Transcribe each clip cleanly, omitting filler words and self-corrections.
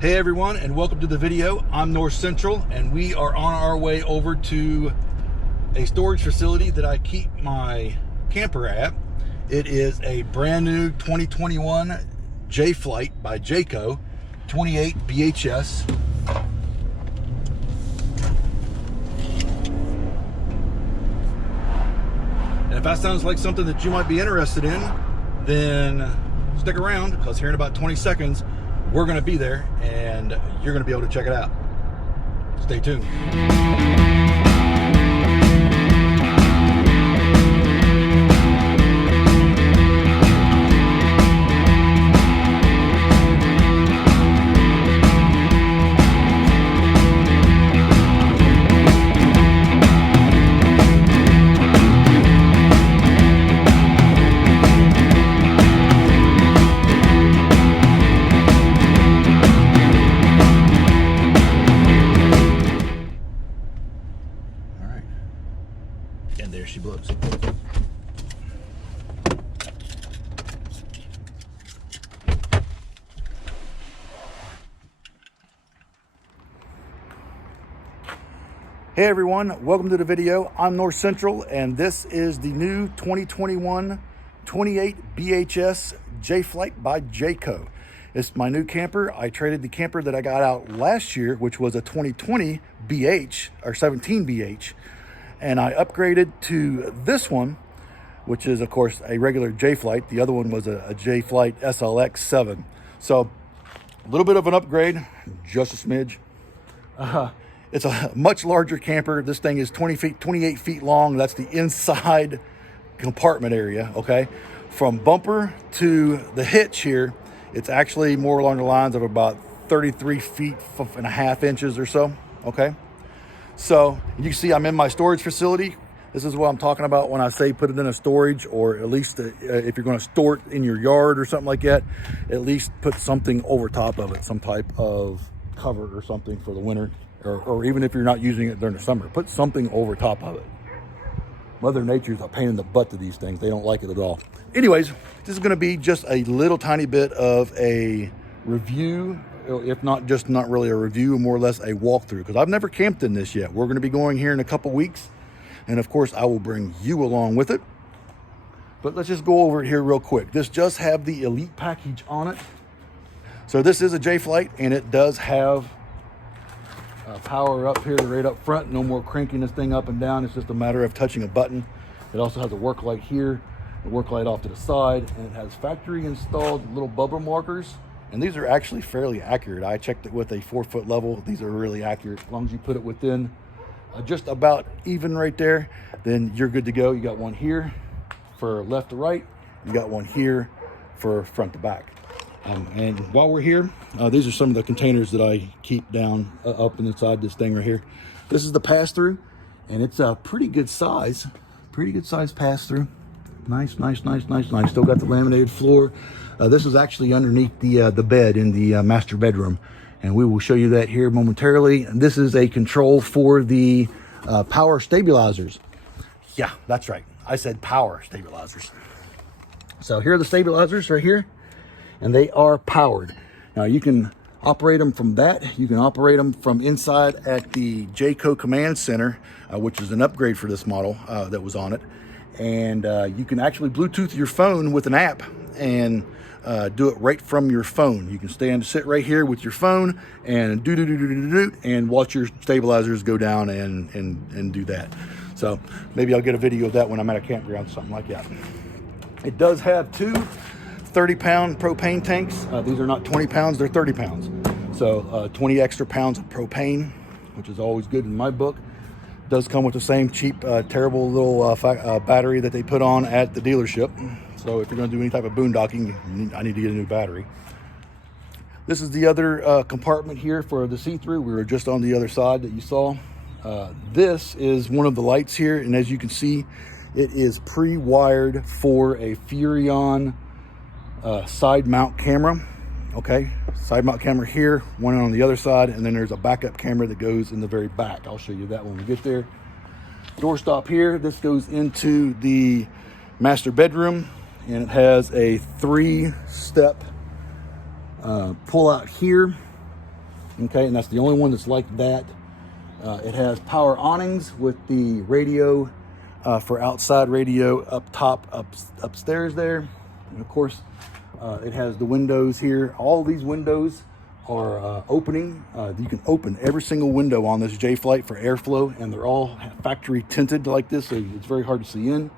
Hey everyone, and welcome to the video. I'm North Central, and we are on our way over to a storage facility that I keep my camper at. It is a brand new 2021 JayFlight by Jaco 28 BHS. And if that sounds like something that you might be interested in, then stick around, because here in about 20 seconds, we're going to be there and you're going to be able to check it out. Stay tuned. And there she blows. Hey everyone, welcome to the video. I'm North Central, and this is the new 2021 28 BHS JayFlight by Jaco. It's my new camper. I traded the camper that I got out last year, which was a 2020 BH or 17 BH. And I upgraded to this one, which is of course a regular JayFlight. The other one was a JayFlight SLX 7. So a little bit of an upgrade, just a smidge. It's a much larger camper. This thing is 28 feet long. That's the inside compartment area, okay? From bumper to the hitch here, it's actually more along the lines of about 33 feet and a half inches or so, okay? So you can see I'm in my storage facility. This is what I'm talking about when I say put it in a storage, or at least if you're going to store it in your yard or something like that, at least put something over top of it, some type of cover or something for the winter, or even if you're not using it during the summer, put something over top of it. Mother Nature's a pain in the butt to these things. They don't like it at all. Anyways, this is going to be just a little tiny bit of a review, if not just not really a review, more or less a walkthrough, because I've never camped in this yet. We're going to be going here in a couple weeks, and of course I will bring you along with it. But let's just go over it here real quick. This does have the Elite package on it. So this is a JayFlight, and it does have power up here right up front. No more cranking this thing up and down. It's just a matter of touching a button. It also has a work light here, a work light off to the side, and it has factory installed little bubble markers. And these are actually fairly accurate. I checked it with a 4-foot level. These are really accurate. As long as you put it within just about even right there, then you're good to go. You got one here for left to right. You got one here for front to back. And while we're here, these are some of the containers that I keep down up inside this thing right here. This is the pass-through, and it's a pretty good size pass-through. Nice. Still got the laminated floor. This is actually underneath the bed in the master bedroom, and we will show you that here momentarily. And this is a control for the power stabilizers. Yeah, that's right. I said power stabilizers. So here are the stabilizers right here, and they are powered. Now you can operate them from that. You can operate them from inside at the Jaco Command Center, which is an upgrade for this model that was on it. And you can actually Bluetooth your phone with an app and do it right from your phone. You can sit right here with your phone and and watch your stabilizers go down and do that. So maybe I'll get a video of that when I'm at a campground, something like that. It does have two 30-pound propane tanks. These are not 20 pounds, they're 30 pounds. So 20 extra pounds of propane, which is always good in my book. Does come with the same cheap, terrible little battery that they put on at the dealership. So if you're going to do any type of boondocking, I need to get a new battery. This is the other compartment here for the see-through. We were just on the other side that you saw. This is one of the lights here, and as you can see, it is pre-wired for a Furrion side mount camera. Okay, side mount camera here, one on the other side, and then there's a backup camera that goes in the very back. I'll show you that when we get there. Door stop here. This goes into the master bedroom, and it has a 3-step pull out here, Okay, and that's the only one that's like that. It has power awnings with the radio for outside radio up top, upstairs there. And of course, it has the windows here. All these windows are opening. You can open every single window on this JayFlight for airflow, and they're all factory tinted like this, so it's very hard to see in.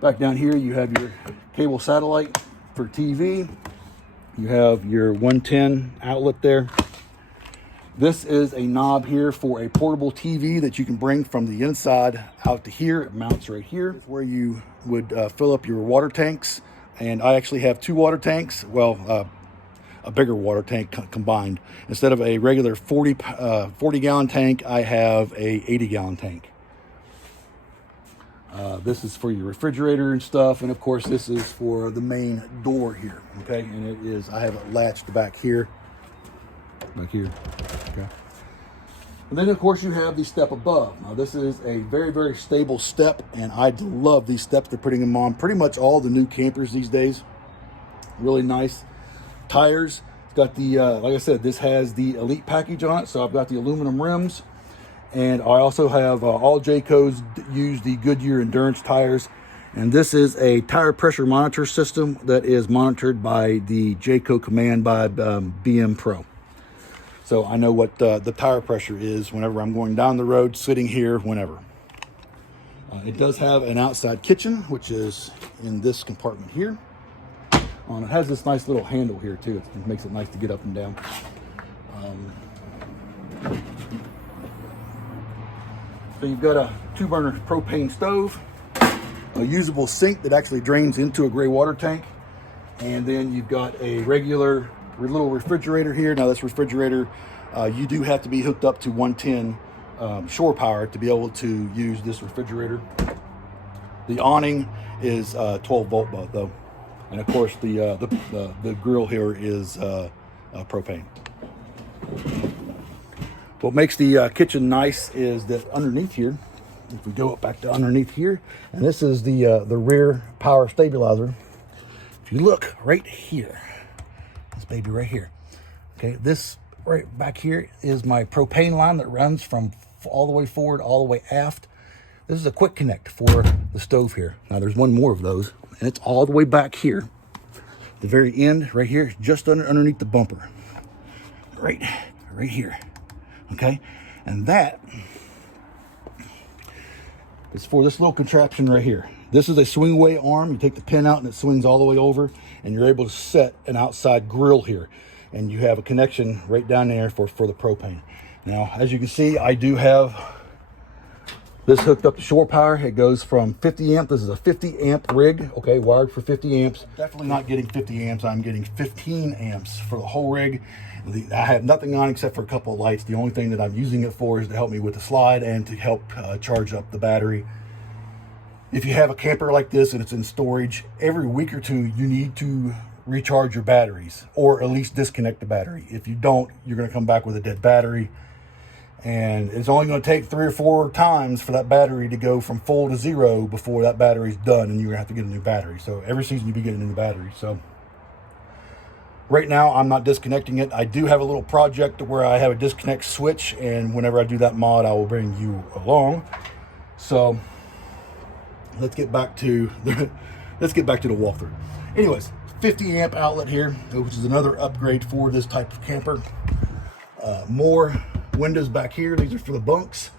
Back down here, you have your cable satellite for TV. You have your 110 outlet there. This is a knob here for a portable TV that you can bring from the inside out to here. It mounts right here. It's where you would fill up your water tanks. And I actually have 2 water tanks. Well, a bigger water tank combined. Instead of a regular 40 gallon tank, I have a 80 gallon tank. This is for your refrigerator and stuff. And of course, this is for the main door here. Okay. And it is, I have it latched back here. Okay. And then of course you have the step above. Now this is a very, very stable step, and I love these steps. They're putting them on pretty much all the new campers these days. Really nice. Tires. It's got the, like I said, this has the Elite package on it. So I've got the aluminum rims, and I also have all Jaycos use the Goodyear Endurance tires. And this is a tire pressure monitor system that is monitored by the Jaco Command by BM Pro. So I know what the tire pressure is whenever I'm going down the road, sitting here, whenever. It does have an outside kitchen, which is in this compartment here. It has this nice little handle here too. It makes it nice to get up and down. So you've got a 2-burner propane stove, a usable sink that actually drains into a gray water tank, and then you've got a regular little refrigerator here. Now this refrigerator, you do have to be hooked up to 110 shore power to be able to use this refrigerator. The awning is 12 volt though, and of course the grill here is propane. What makes the kitchen nice is that underneath here, if we go up back to underneath here, and this is the rear power stabilizer. If you look right here, this baby right here, okay, this right back here is my propane line that runs from all the way forward, all the way aft. This is a quick connect for the stove here. Now there's one more of those, and it's all the way back here. The very end right here, just underneath the bumper. Right here, okay? And that is for this little contraption right here. This is a swing away arm. You take the pin out and it swings all the way over, and you're able to set an outside grill here. And you have a connection right down there for the propane. Now, as you can see, I do have this hooked up to shore power. It goes from 50 amp. This is a 50 amp rig, okay, wired for 50 amps. Definitely not getting 50 amps. I'm getting 15 amps for the whole rig. I have nothing on except for a couple of lights. The only thing that I'm using it for is to help me with the slide and to help charge up the battery. If you have a camper like this and it's in storage, every week or two, you need to recharge your batteries, or at least disconnect the battery. If you don't, you're going to come back with a dead battery. And it's only going to take 3 or 4 times for that battery to go from full to 0 before that battery's done, and you're going to have to get a new battery. So every season you be getting a new battery. So right now I'm not disconnecting it. I do have a little project where I have a disconnect switch, and whenever I do that mod, I will bring you along. So let's get back to the walkthrough. Anyways, 50 amp outlet here, which is another upgrade for this type of camper. More windows back here. These are for the bunks.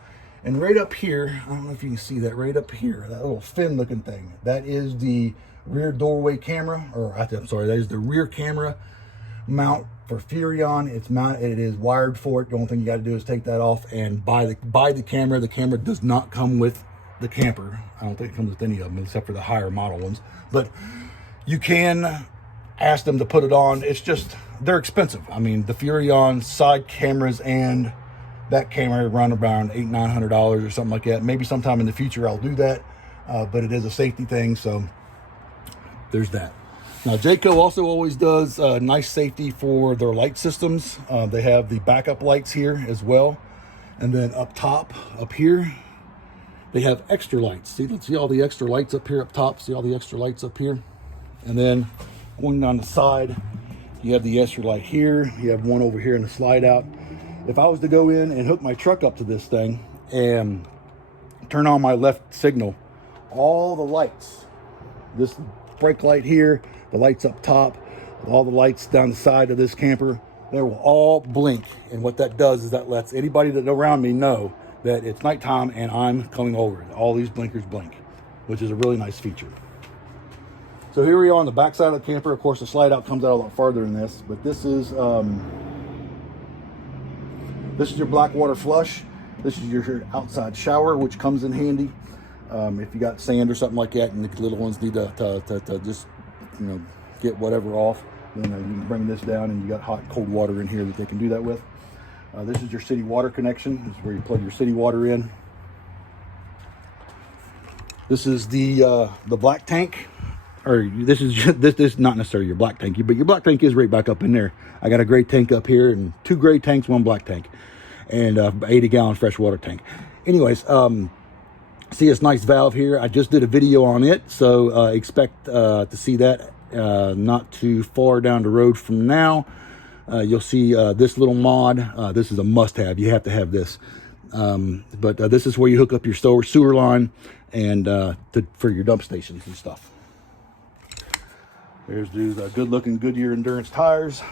And right up here, I don't know if you can see that right up here, that little fin looking thing, that is the rear doorway camera, or I'm sorry, that is the rear camera mount for Furrion. It's mounted, it is wired for it. The only thing you got to do is take that off and buy the camera. The camera does not come with the camper. I don't think it comes with any of them except for the higher model ones, but you can ask them to put it on. It's just, they're expensive. I mean, the Furrion side cameras and that camera run around $800-900 or something like that. Maybe sometime in the future I'll do that, but it is a safety thing, so there's that. Now, Jaco also always does nice safety for their light systems. They have the backup lights here as well, and then up top, up here, they have extra lights. See all the extra lights up here up top? See all the extra lights up here? And then going down the side, You have the extra light here. You have one over here in the slide out. If I was to go in and hook my truck up to this thing and turn on my left signal, all the lights, this brake light here, the lights up top, all the lights down the side of this camper, they will all blink. And what that does is that lets anybody that around me know that it's nighttime and I'm coming over. All these blinkers blink, which is a really nice feature. So here we are on the back side of the camper. Of course, the slide out comes out a lot farther than this, but this is your black water flush. This is your outside shower, which comes in handy if you got sand or something like that, and the little ones need to just, you know, get whatever off. Then you can bring this down, and you got hot and cold water in here that they can do that with. This is your city water connection. This is where you plug your city water in. This is the black tank. Or this is not necessarily your black tank, but your black tank is right back up in there. I got a gray tank up here and 2 gray tanks, 1 black tank, and 80-gallon freshwater tank. Anyways, see this nice valve here. I just did a video on it, so expect to see that not too far down the road from now. You'll see this little mod. This is a must-have. You have to have this. But this is where you hook up your sewer line and for your dump stations and stuff. There's these good-looking Goodyear Endurance tires.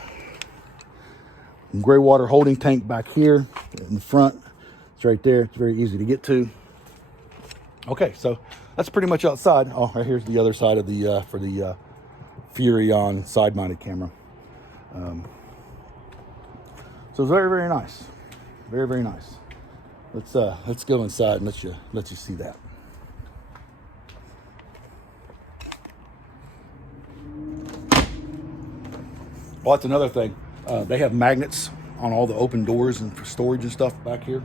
Gray water holding tank back here in the front. It's right there. It's very easy to get to. Okay, so that's pretty much outside. Oh, right here's the other side of the for the Furrion side-mounted camera. So it's very, very nice. Very, very nice. Let's go inside and let you see that. Well, that's another thing. They have magnets on all the open doors and for storage and stuff back here.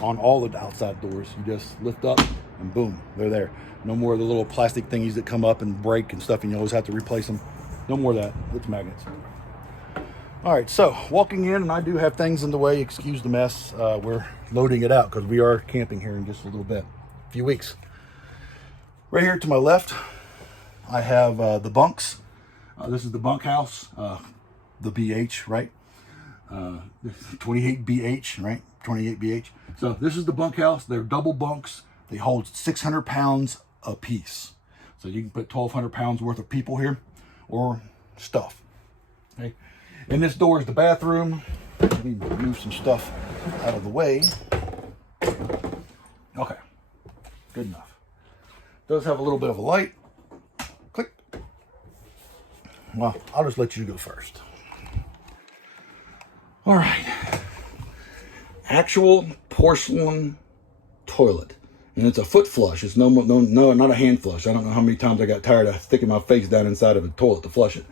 On all the outside doors, you just lift up and boom, they're there. No more of the little plastic thingies that come up and break and stuff, and you always have to replace them. No more of that. It's magnets. All right, so walking in, and I do have things in the way. Excuse the mess. We're loading it out because we are camping here in just a little bit, a few weeks. Right here to my left, I have the bunks. This is the bunkhouse, the BH, right? 28 BH, right? 28 BH. So this is the bunkhouse. They're double bunks. They hold 600 pounds a piece. So you can put 1,200 pounds worth of people here or stuff. Okay. And this door is the bathroom. Let me move some stuff out of the way. Okay, good enough. Does have a little bit of a light. Click. Well, I'll just let you go first. All right. Actual porcelain toilet. And it's a foot flush. It's no, not a hand flush. I don't know how many times I got tired of sticking my face down inside of a toilet to flush it.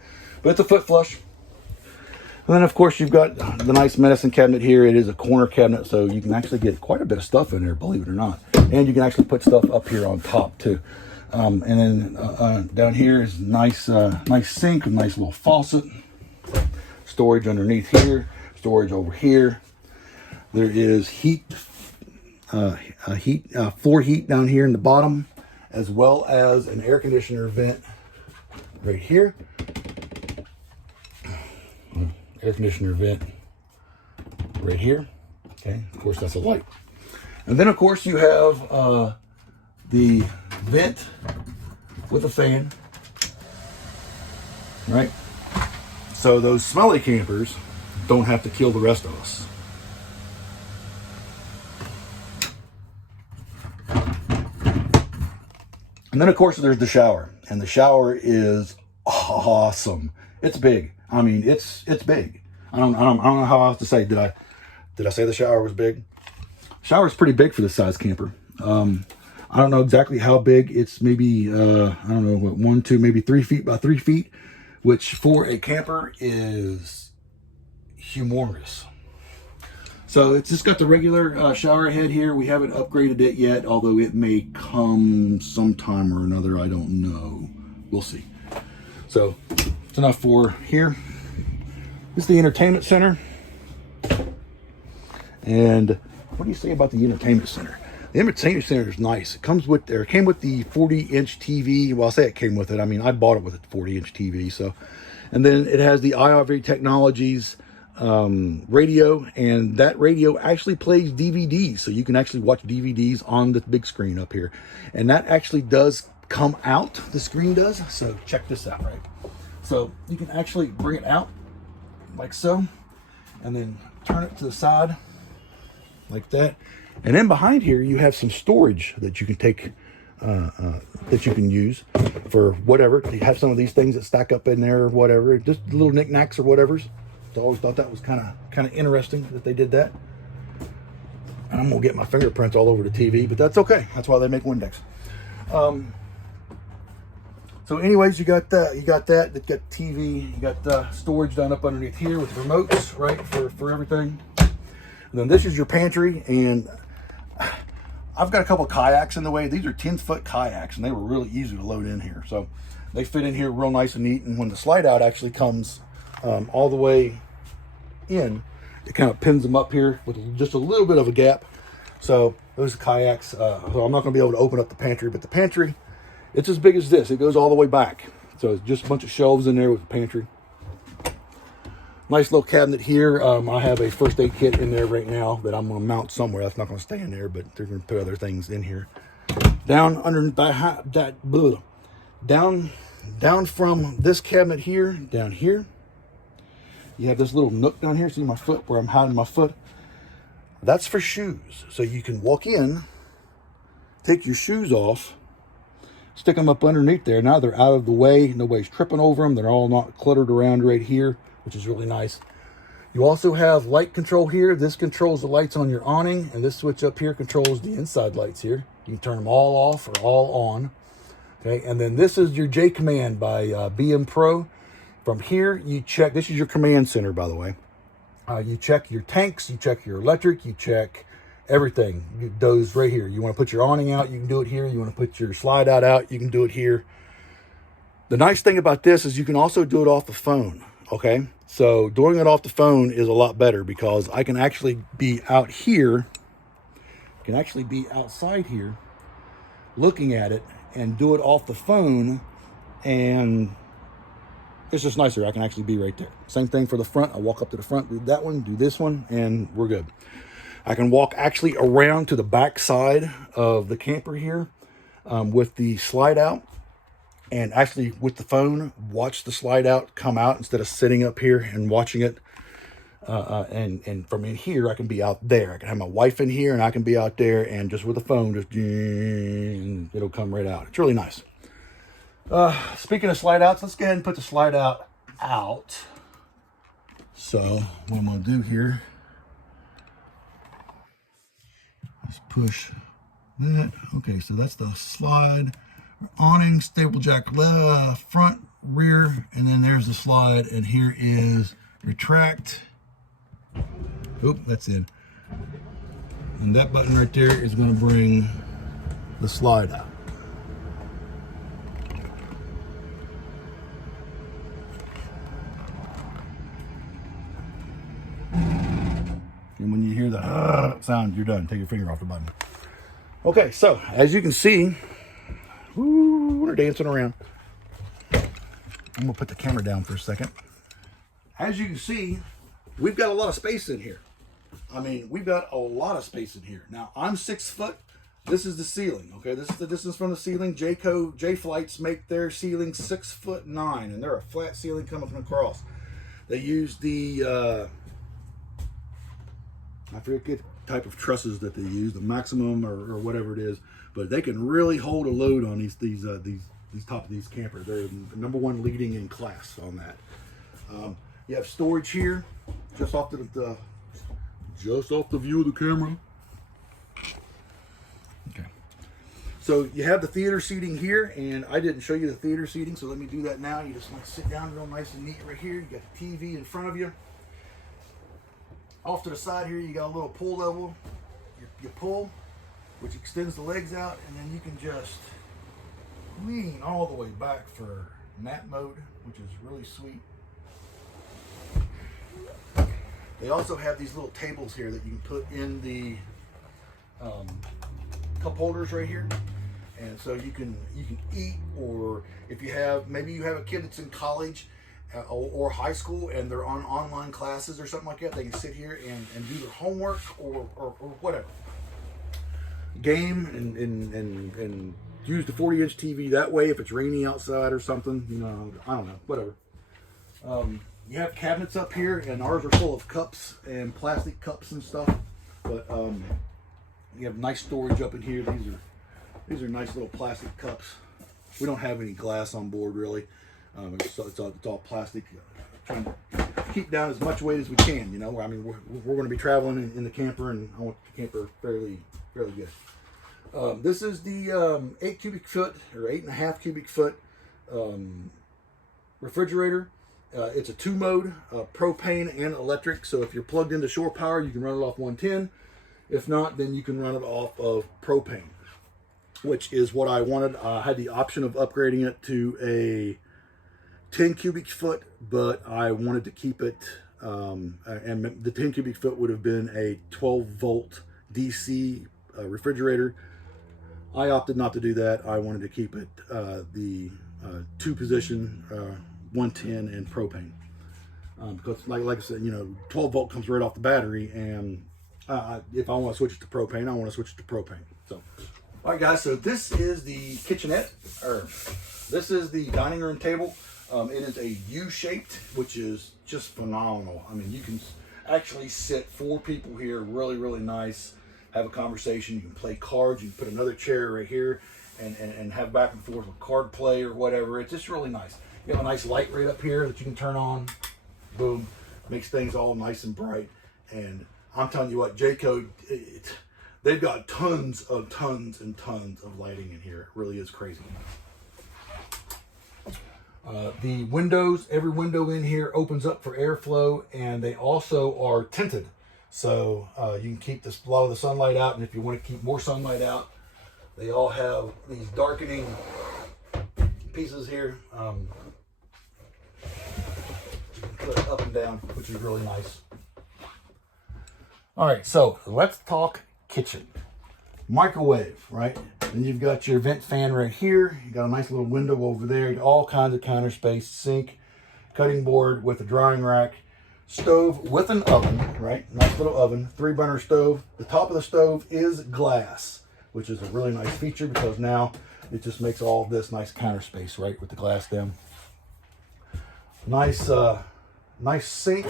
But it's a foot flush. And then, of course, you've got the nice medicine cabinet here. It is a corner cabinet, so you can actually get quite a bit of stuff in there, believe it or not. And you can actually put stuff up here on top, too. And then down here is nice sink, a nice little faucet. Storage underneath here. Storage over here. There is floor heat down here in the bottom, as well as an air conditioner vent right here. Air conditioner vent right here. Okay, of course that's a light. And then of course you have the vent with a fan, right? So those smelly campers don't have to kill the rest of us. And then of course there's the shower, and the shower is awesome. It's big. I mean, it's big. I don't know how else to say. Did I say the shower was big? Shower's pretty big for this size camper. I don't know exactly how big. It's maybe I don't know what, 1, 2, maybe 3 feet by 3 feet, which for a camper is humongous. So it's just got the regular shower head here. We haven't upgraded it yet, although it may come sometime or another. I don't know. We'll see. So it's enough for here. This is the entertainment center. And what do you say about the entertainment center? The entertainment center is nice. It came with the 40-inch TV. Well, I say it came with it. I mean, I bought it with a 40-inch TV. So And then it has the iOV Technologies radio, and that radio actually plays DVDs, so you can actually watch DVDs on the big screen up here. And that actually does come out, the screen does. So check this out, right? So you can actually bring it out like so, and then turn it to the side like that. And then behind here you have some storage that you can take, that you can use for whatever. You have some of these things that stack up in there or whatever, just little knickknacks or whatever's. I always thought that was kind of interesting that they did that. And I'm gonna get my fingerprints all over the TV, but that's okay. That's why they make Windex. So anyways, you got that. You got TV. You got storage down up underneath here with remotes, right, for everything. And then this is your pantry, and I've got a couple kayaks in the way. These are 10-foot kayaks, and they were really easy to load in here. So they fit in here real nice and neat. And when the slide out actually comes all the way in, it kind of pins them up here with just a little bit of a gap. So those kayaks, so I'm not going to be able to open up the pantry, but the pantry, it's as big as this. It goes all the way back. So it's just a bunch of shelves in there with the pantry. Nice little cabinet here. I have a first aid kit in there right now that I'm going to mount somewhere. That's not going to stay in there, but they're going to put other things in here. Down under that, down from this cabinet here, down here, you have this little nook down here. See my foot, where I'm hiding my foot? That's for shoes. So you can walk in, take your shoes off, stick them up underneath there. Now they're out of the way. Nobody's tripping over them. They're all not cluttered around right here, which is really nice. You also have light control here. This controls the lights on your awning, and this switch up here controls the inside lights here. You can turn them all off or all on. Okay, and then this is your J Command by BM Pro. From here, you check, this is your command center, by the way. You check your tanks, you check your electric, you check everything. Those right here. You want to put your awning out, you can do it here. You want to put your slide out, you can do it here. The nice thing about this is you can also do it off the phone, okay? So doing it off the phone is a lot better because I can actually be out here, I can actually be outside here looking at it and do it off the phone, and it's just nicer. I can actually be right there. Same thing for the front. I walk up to the front, do that one, do this one, and we're good. I can walk actually around to the back side of the camper here with the slide out, and actually with the phone, watch the slide out come out instead of sitting up here and watching it. And from in here, I can be out there. I can have my wife in here, and I can be out there, and just with the phone, just it'll come right out. It's really nice. Speaking of slide outs, let's go ahead and put the slide out. So what I'm going to do here is push that. Okay, so that's the slide, awning, stable jack, front, rear, and then there's the slide, and here is retract. Oop, that's in. And that button right there is going to bring the slide out. And when you hear the sound, you're done. Take your finger off the button. Okay, so as you can see, we're dancing around. I'm gonna put the camera down for a second. As you can see, we've got a lot of space in here. I mean, we've got a lot of space in here. Now, I'm 6 foot. This is the ceiling, okay? This is the distance from the ceiling. JayFlights make their ceiling 6'9", and they're a flat ceiling coming from across. They use the I forget the type of trusses that they use, the maximum or whatever it is, but they can really hold a load on these top of these campers. They're #1 leading in class on that. You have storage here, just off the view of the camera. Okay. So you have the theater seating here, and I didn't show you the theater seating, so let me do that now. You just want to sit down real nice and neat right here. You got the TV in front of you. Off to the side here, you got a little pull level. You pull, which extends the legs out, and then you can just lean all the way back for nap mode, which is really sweet. They also have these little tables here that you can put in the cup holders right here, and so you can eat, or if you have, maybe you have a kid that's in college or high school and they're on online classes or something like that, they can sit here and do their homework or whatever. Game and use the 40-inch TV that way if it's rainy outside or something, you know, I don't know, whatever. You have cabinets up here, and ours are full of cups and plastic cups and stuff, but you have nice storage up in here. These are nice little plastic cups. We don't have any glass on board really. It's all plastic. Trying to keep down as much weight as we can, you know. I mean, we're going to be traveling in the camper, and I want the camper fairly good. This is the 8 cubic foot or 8.5 cubic foot refrigerator. It's a 2-mode, propane and electric. So if you're plugged into shore power, you can run it off 110. If not, then you can run it off of propane, which is what I wanted. I had the option of upgrading it to a 10 cubic foot, but I wanted to keep it, and the 10 cubic foot would have been a 12 volt DC refrigerator. I opted not to do that. I wanted to keep it the 2-position 110 and propane, because like I said, you know, 12 volt comes right off the battery, and if I want to switch it to propane, I want to switch it to propane. So, all right, guys. So this is the kitchenette, or this is the dining room table. It is a U-shaped, which is just phenomenal. I mean, you can actually sit 4 people here, really nice. Have a conversation. You can play cards. You can put another chair right here and have back and forth with card play or whatever. It's just really nice. You have a nice light right up here that you can turn on. Boom. Makes things all nice and bright. And I'm telling you what, Jaco, they've got tons and tons of lighting in here. It really is crazy. The windows, every window in here opens up for airflow, and they also are tinted. So you can keep a lot of the sunlight out, and if you want to keep more sunlight out, they all have these darkening pieces here. You can put it up and down, which is really nice. All right, so let's talk kitchen. Microwave, right? Then you've got your vent fan right here. You got a nice little window over there. All kinds of counter space, sink, cutting board with a drying rack, stove with an oven, right? Nice little oven, 3-burner stove. The top of the stove is glass, which is a really nice feature because now it just makes all of this nice counter space, right, with the glass down. Nice, nice sink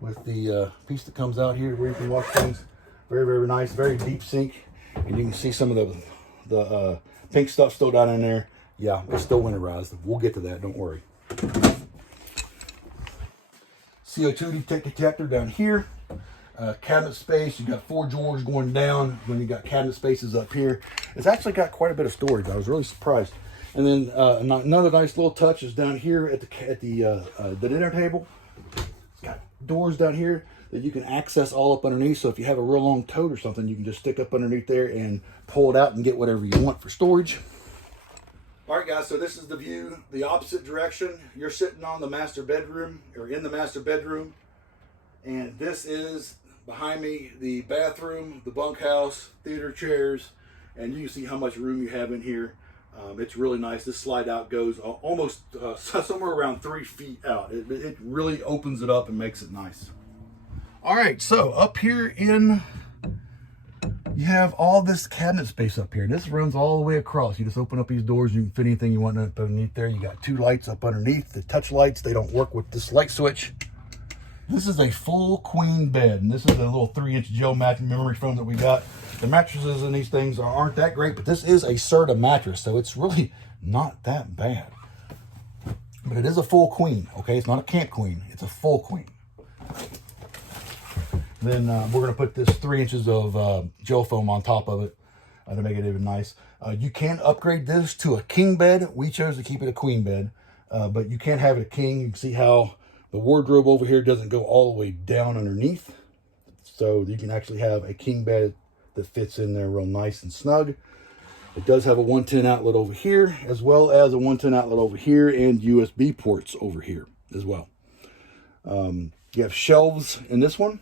with the piece that comes out here where you can wash things. Very nice, very deep sink. And you can see some of the pink stuff still down in there. Yeah, it's still winterized. We'll get to that, don't worry. CO2 detector down here. Cabinet space, you got 4 drawers going down. Then you got cabinet spaces up here. It's actually got quite a bit of storage. I was really surprised. And then another nice little touch is down here at the dinner table. It's got doors down here that you can access all up underneath. So if you have a real long tote or something, you can just stick up underneath there and pull it out and get whatever you want for storage. All right, guys, so this is the view, the opposite direction. You're sitting on the master bedroom, or in the master bedroom. And this is, behind me, the bathroom, the bunkhouse, theater chairs, and you can see how much room you have in here. It's really nice. This slide out goes almost somewhere around 3 feet out. It really opens it up and makes it nice. All right, so up here you have all this cabinet space up here. This runs all the way across. You just open up these doors, you can fit anything you want up underneath there. You got 2 lights up underneath. The touch lights, they don't work with this light switch. This is a full queen bed, and this is a little 3-inch gel memory foam that we got. The mattresses in these things aren't that great, but this is a Serta mattress, so it's really not that bad. But it is a full queen, okay? It's not a camp queen, it's a full queen. Then we're going to put this 3 inches of gel foam on top of it to make it even nice. You can upgrade this to a king bed. We chose to keep it a queen bed, but you can't have it a king. You can see how the wardrobe over here doesn't go all the way down underneath. So you can actually have a king bed that fits in there real nice and snug. It does have a 110 outlet over here, as well as a 110 outlet over here and USB ports over here as well. You have shelves in this one.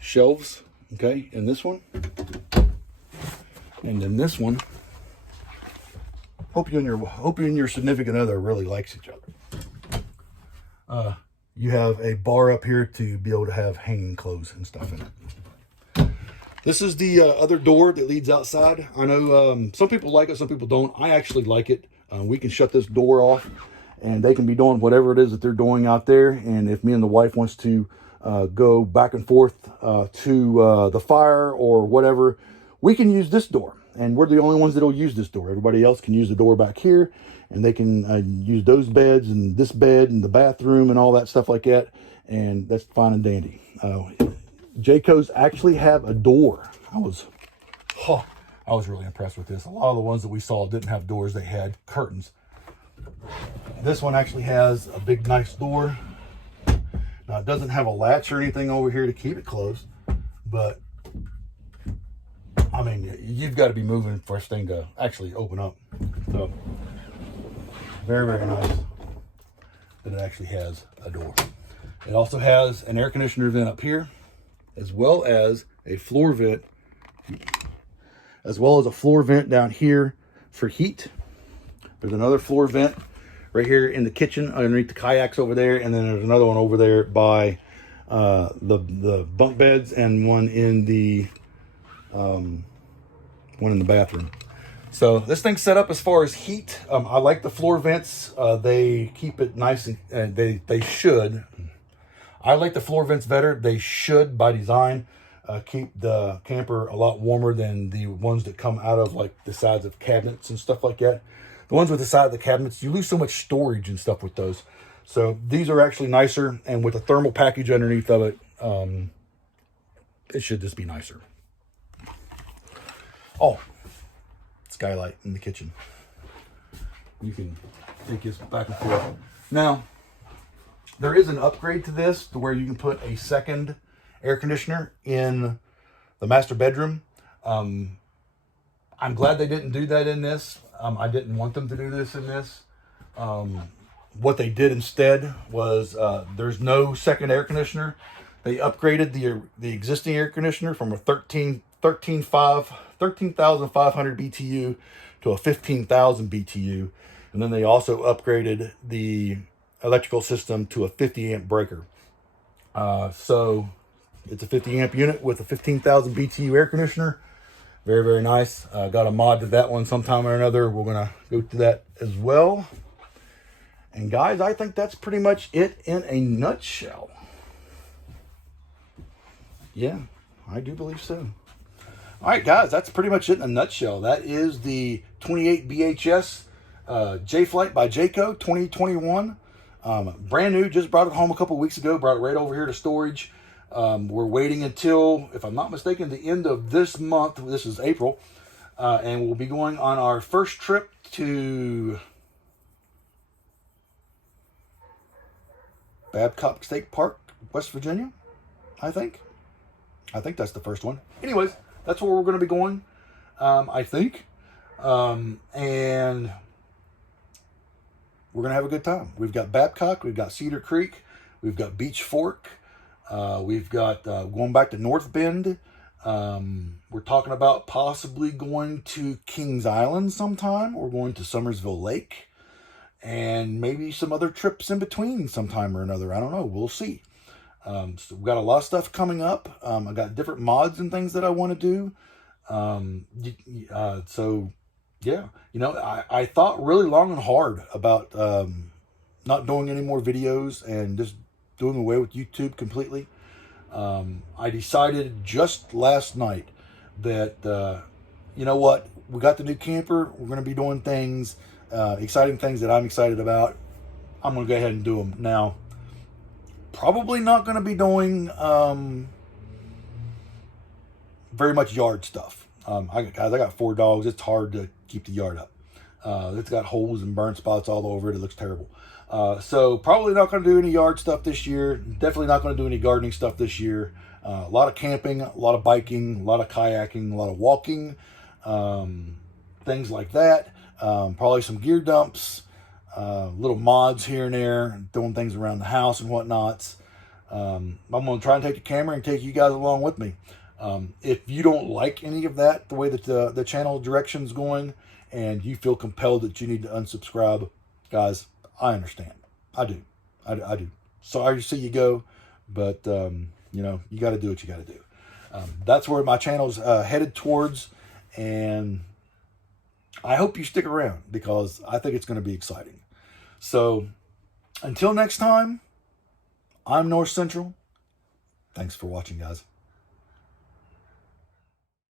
Shelves, okay, in this one. And then this one Hope you and your significant other really likes each other. You have a bar up here to be able to have hanging clothes and stuff in it. This is the other door that leads outside. I know some people like it, some people don't. I actually like it. We can shut this door off and they can be doing whatever it is that they're doing out there. And if me and the wife wants to go back and forth to the fire or whatever, we can use this door. And we're the only ones that will use this door. Everybody else can use the door back here, and they can use those beds and this bed and the bathroom and all that stuff like that. And that's fine and dandy. Jacos actually have a door. I was really impressed with this. A lot of the ones that we saw didn't have doors. They had curtains. This one actually has a big, nice door. Now, it doesn't have a latch or anything over here to keep it closed, but I mean, you've got to be moving for this thing to actually open up. So, very, very nice that it actually has a door. It also has an air conditioner vent up here, as well as a floor vent, down here for heat. There's another floor vent right here in the kitchen underneath the kayaks over there, and then there's another one over there by the bunk beds, and one in the bathroom. So this thing's set up as far as heat. I like the floor vents. They keep it nice, and they should. I like the floor vents better. They should, by design, keep the camper a lot warmer than the ones that come out of like the sides of cabinets and stuff like that. The ones with the side of the cabinets, you lose so much storage and stuff with those. So these are actually nicer, and with a thermal package underneath of it, it should just be nicer. Oh, skylight in the kitchen. You can take this back and forth. Now, there is an upgrade to this to where you can put a second air conditioner in the master bedroom. I'm glad they didn't do that in this. I didn't want them to do this in this. What they did instead was there's no second air conditioner. They upgraded the existing air conditioner from a 13,500 BTU to a 15,000 BTU. And then they also upgraded the electrical system to a 50 amp breaker. So it's a 50 amp unit with a 15,000 BTU air conditioner. Very, very nice. Got a mod to that one sometime or another. We're going to go to that as well. And guys, I think that's pretty much it in a nutshell. Yeah, I do believe so. All right, guys, that's pretty much it in a nutshell. That is the 28 BHS JayFlight by Jaco 2021. Brand new, just brought it home a couple weeks ago, brought it right over here to storage. We're waiting until, if I'm not mistaken, the end of this month. This is April. And we'll be going on our first trip to Babcock State Park, West Virginia, I think. I think that's the first one. Anyways, that's where we're going to be going, I think. And we're going to have a good time. We've got Babcock, we've got Cedar Creek, we've got Beach Fork, we've got going back to North Bend. We're talking about possibly going to Kings Island sometime, or going to Summersville Lake, and maybe some other trips in between sometime or another. I don't know. We'll see. So we've got a lot of stuff coming up. I got different mods and things that I want to do. So yeah, you know, I thought really long and hard about not doing any more videos and just doing away with YouTube completely. I decided just last night that, you know what, we got the new camper. We're going to be doing things, exciting things that I'm excited about. I'm going to go ahead and do them now. Probably not going to be doing very much yard stuff. Guys, I got 4 dogs. It's hard to keep the yard up. It's got holes and burn spots all over it. It looks terrible. So probably not going to do any yard stuff this year. Definitely not going to do any gardening stuff this year. A lot of camping, a lot of biking, a lot of kayaking, a lot of walking, things like that. Probably some gear dumps, little mods here and there, doing things around the house and whatnots. I'm going to try and take the camera and take you guys along with me. If you don't like any of that, the way that the channel direction's going, and you feel compelled that you need to unsubscribe, guys, I understand. I do. I do. Sorry to see you go, but, you know, you got to do what you got to do. That's where my channel's headed towards, and I hope you stick around because I think it's going to be exciting. So until next time, I'm North Central. Thanks for watching, guys.